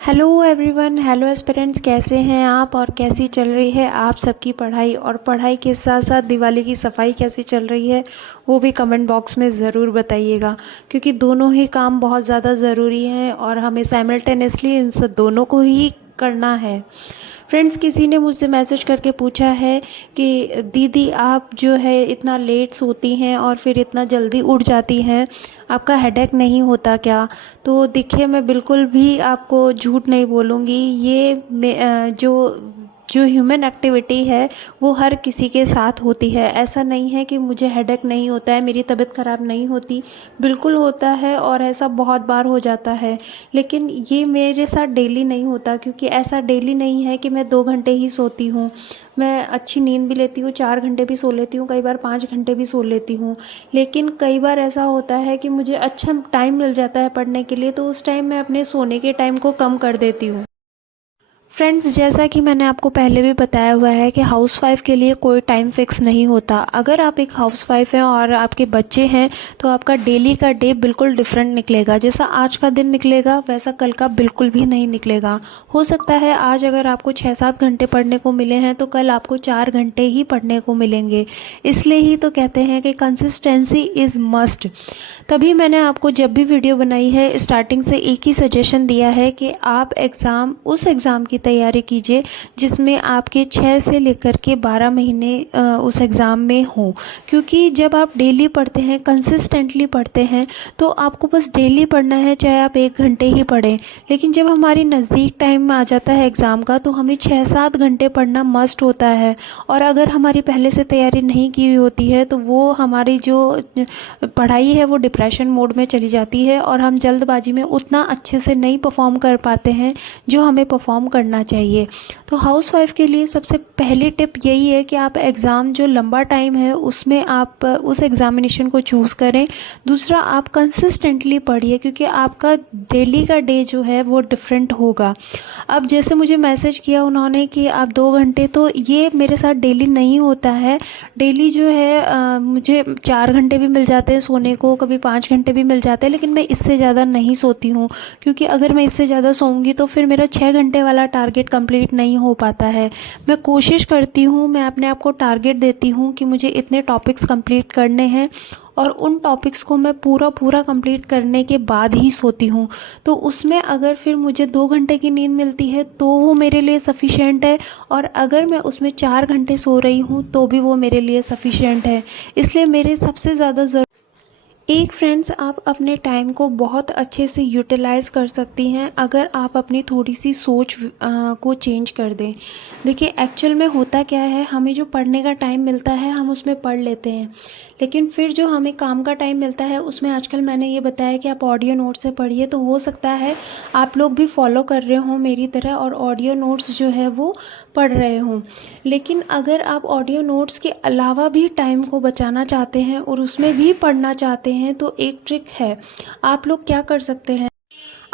Hello everyone, hello aspirants, कैसे हैं आप और कैसी चल रही है आप सबकी पढ़ाई। और पढ़ाई के साथ साथ दिवाली की सफाई कैसी चल रही है वो भी कमेंट बॉक्स में ज़रूर बताइएगा, क्योंकि दोनों ही काम बहुत ज़्यादा ज़रूरी हैं और हमें साइमल्टेनियसली इन सब दोनों को ही करना है। फ्रेंड्स, किसी ने मुझसे मैसेज करके पूछा है कि दीदी आप जो है इतना लेट सोती हैं और फिर इतना जल्दी उठ जाती हैं, आपका हेडेक नहीं होता क्या? तो देखिए, मैं बिल्कुल भी आपको झूठ नहीं बोलूँगी। जो ह्यूमन एक्टिविटी है वो हर किसी के साथ होती है। ऐसा नहीं है कि मुझे हेडेक नहीं होता है, मेरी तबीयत ख़राब नहीं होती, बिल्कुल होता है और ऐसा बहुत बार हो जाता है। लेकिन ये मेरे साथ डेली नहीं होता, क्योंकि ऐसा डेली नहीं है कि मैं 2 घंटे ही सोती हूँ। मैं अच्छी नींद भी लेती हूँ, 4 घंटे भी सो लेती हूँ, कई बार 5 घंटे भी सो लेती हूँ। लेकिन कई बार ऐसा होता है कि मुझे अच्छा टाइम मिल जाता है पढ़ने के लिए, तो उस टाइम मैं अपने सोने के टाइम को कम कर देती हूँ। फ्रेंड्स, जैसा कि मैंने आपको पहले भी बताया हुआ है कि हाउसवाइफ के लिए कोई टाइम फिक्स नहीं होता। अगर आप एक हाउसवाइफ हैं और आपके बच्चे हैं तो आपका डेली का डे बिल्कुल डिफरेंट निकलेगा। जैसा आज का दिन निकलेगा वैसा कल का बिल्कुल भी नहीं निकलेगा। हो सकता है आज अगर आपको 6-7 घंटे पढ़ने को मिले हैं तो कल आपको 4 घंटे ही पढ़ने को मिलेंगे। इसलिए ही तो कहते हैं कि कंसिस्टेंसी इज़ मस्ट। तभी मैंने आपको जब भी वीडियो बनाई है स्टार्टिंग से एक ही सजेशन दिया है कि आप उस एग्ज़ाम की तैयारी कीजिए जिसमें आपके 6 से लेकर के 12 महीने उस एग्ज़ाम में हो। क्योंकि जब आप डेली पढ़ते हैं, कंसिस्टेंटली पढ़ते हैं, तो आपको बस डेली पढ़ना है, चाहे आप 1 घंटे ही पढ़ें। लेकिन जब हमारी नज़दीक टाइम आ जाता है एग्ज़ाम का तो हमें 6-7 घंटे पढ़ना मस्ट होता है। और अगर हमारी पहले से तैयारी नहीं की हुई होती है तो वो हमारी जो पढ़ाई है वो डिप्रेशन मोड में चली जाती है और हम जल्दबाजी में उतना अच्छे से नहीं परफॉर्म कर पाते हैं जो हमें परफॉर्म करना चाहिए। तो हाउसवाइफ के लिए सबसे पहली टिप यही है कि आप एग्ज़ाम जो लंबा टाइम है उसमें आप उस एग्ज़ामिनेशन को चूज़ करें। दूसरा, आप कंसिस्टेंटली पढ़िए, क्योंकि आपका डेली का डे जो है वो डिफरेंट होगा। अब जैसे मुझे मैसेज किया उन्होंने कि आप 2 घंटे, तो ये मेरे साथ डेली नहीं होता है। डेली जो है मुझे 4 घंटे भी मिल जाते हैं सोने को, कभी 5 घंटे भी मिल जाते हैं, लेकिन मैं इससे ज़्यादा नहीं सोती हूँ। क्योंकि अगर मैं इससे ज़्यादा सोऊंगी तो फिर मेरा 6 घंटे वाला टारगेट कंप्लीट नहीं हो पाता है। मैं कोशिश करती हूँ, मैं अपने आप को टारगेट देती हूँ कि मुझे इतने टॉपिक्स कंप्लीट करने हैं और उन टॉपिक्स को मैं पूरा पूरा कंप्लीट करने के बाद ही सोती हूँ। तो उसमें अगर फिर मुझे 2 घंटे की नींद मिलती है तो वो मेरे लिए सफ़िशेंट है, और अगर मैं उसमें 4 घंटे सो रही हूँ तो भी वो मेरे लिए सफ़िशेंट है। इसलिए मेरे सबसे ज़्यादा एक फ्रेंड्स, आप अपने टाइम को बहुत अच्छे से यूटिलाइज़ कर सकती हैं अगर आप अपनी थोड़ी सी सोच को चेंज कर दें। देखिए, एक्चुअल में होता क्या है, हमें जो पढ़ने का टाइम मिलता है हम उसमें पढ़ लेते हैं, लेकिन फिर जो हमें काम का टाइम मिलता है उसमें आजकल मैंने ये बताया कि आप ऑडियो नोट से पढ़िए। तो हो सकता है आप लोग भी फॉलो कर रहे हों मेरी तरह और ऑडियो नोट्स जो है वो पढ़ रहे हों। लेकिन अगर आप ऑडियो नोट्स के अलावा भी टाइम को बचाना चाहते हैं और उसमें भी पढ़ना चाहते हैं तो एक ट्रिक है। आप लोग क्या कर सकते हैं,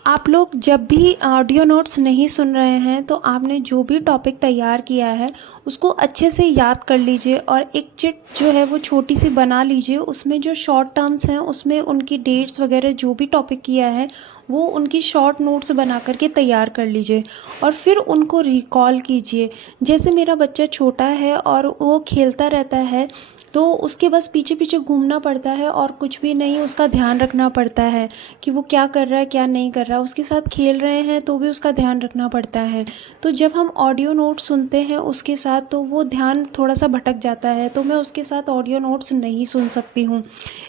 आप लोग जब भी ऑडियो नोट्स नहीं सुन रहे हैं तो आपने जो भी टॉपिक तैयार किया है उसको अच्छे से याद कर लीजिए और एक चिट जो है वो छोटी सी बना लीजिए। उसमें जो शॉर्ट टर्म्स हैं उसमें उनकी डेट्स वगैरह जो भी टॉपिक किया है वो उनकी शॉर्ट नोट्स बना करके तैयार कर लीजिए और फिर उनको रिकॉल कीजिए। जैसे मेरा बच्चा छोटा है और वो खेलता रहता है तो उसके बस पीछे पीछे घूमना पड़ता है और कुछ भी नहीं, उसका ध्यान रखना पड़ता है कि वो क्या कर रहा है क्या नहीं कर रहा है। उसके साथ खेल रहे हैं तो भी उसका ध्यान रखना पड़ता है। तो जब हम ऑडियो नोट सुनते हैं उसके साथ तो वो ध्यान थोड़ा सा भटक जाता है, तो मैं उसके साथ ऑडियो नोट्स नहीं सुन सकती हूँ।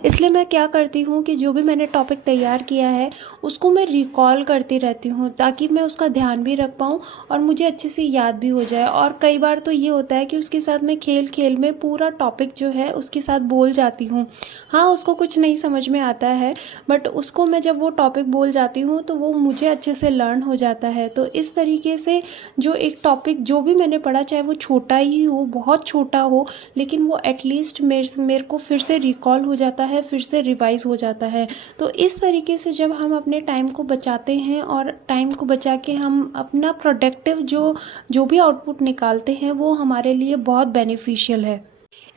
इसलिए मैं क्या करती हूँ कि जो भी मैंने टॉपिक तैयार किया है उसको मैं रिकॉल करती रहती हूँ ताकि मैं उसका ध्यान भी रख पाऊँ और मुझे अच्छे से याद भी हो जाए। और कई बार तो ये होता है कि उसके साथ मैं खेल खेल में पूरा टॉपिक जो है उसके साथ बोल जाती हूँ। हाँ, उसको कुछ नहीं समझ में आता है, बट उसको मैं जब वो टॉपिक बोल जाती हूँ तो वो मुझे अच्छे से लर्न हो जाता है। तो इस तरीके से जो एक टॉपिक जो भी मैंने पढ़ा, चाहे वो छोटा ही हो बहुत छोटा हो, लेकिन वो एटलीस्ट मेरे को फिर से रिकॉल हो जाता है, फिर से रिवाइज हो जाता है। तो इस तरीके से जब हम अपने टाइम को बचाते हैं और टाइम को बचा के हम अपना प्रोडक्टिव जो भी आउटपुट निकालते हैं वो हमारे लिए बहुत बेनिफिशियल है।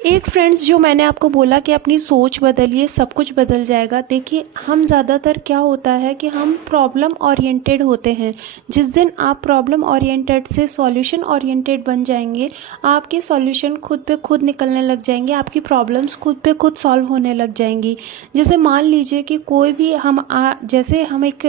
एक फ्रेंड्स जो मैंने आपको बोला कि अपनी सोच बदलिए सब कुछ बदल जाएगा। देखिए हम ज़्यादातर क्या होता है कि हम प्रॉब्लम ओरिएंटेड होते हैं। जिस दिन आप प्रॉब्लम ओरिएंटेड से सॉल्यूशन ओरिएंटेड बन जाएंगे, आपके सॉल्यूशन खुद पे खुद निकलने लग जाएंगे, आपकी प्रॉब्लम्स खुद पे खुद सॉल्व होने लग जाएंगी। जैसे मान लीजिए कि कोई भी जैसे हम एक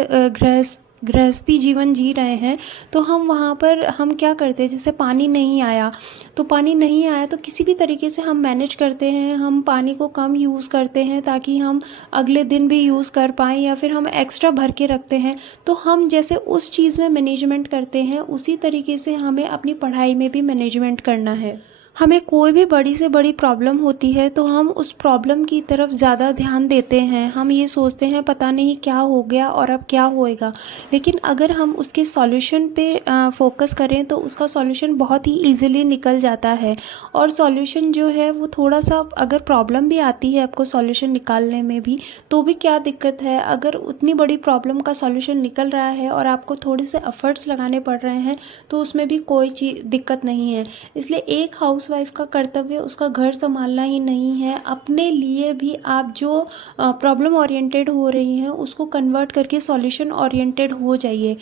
गृहस्थी जीवन जी रहे हैं, तो हम वहाँ पर हम क्या करते हैं, जैसे पानी नहीं आया तो किसी भी तरीके से हम मैनेज करते हैं, हम पानी को कम यूज़ करते हैं ताकि हम अगले दिन भी यूज़ कर पाएँ, या फिर हम एक्स्ट्रा भर के रखते हैं। तो हम जैसे उस चीज़ में मैनेजमेंट करते हैं, उसी तरीके से हमें अपनी पढ़ाई में भी मैनेजमेंट करना है। हमें कोई भी बड़ी से बड़ी प्रॉब्लम होती है तो हम उस प्रॉब्लम की तरफ ज़्यादा ध्यान देते हैं, हम ये सोचते हैं पता नहीं क्या हो गया और अब क्या होएगा। लेकिन अगर हम उसके सॉल्यूशन पे फोकस करें तो उसका सॉल्यूशन बहुत ही इजीली निकल जाता है। और सॉल्यूशन जो है वो थोड़ा सा, अगर प्रॉब्लम भी आती है आपको सॉल्यूशन निकालने में भी, तो भी क्या दिक्कत है, अगर उतनी बड़ी प्रॉब्लम का सॉल्यूशन निकल रहा है और आपको थोड़े से एफर्ट्स लगाने पड़ रहे हैं, तो उसमें भी कोई चीज़ दिक्कत नहीं है। इसलिए एक हाउसवाइफ का कर्तव्य उसका घर संभालना ही नहीं है, अपने लिए भी आप जो प्रॉब्लम ओरिएंटेड हो रही हैं उसको कन्वर्ट करके सॉल्यूशन ओरिएंटेड हो जाइए।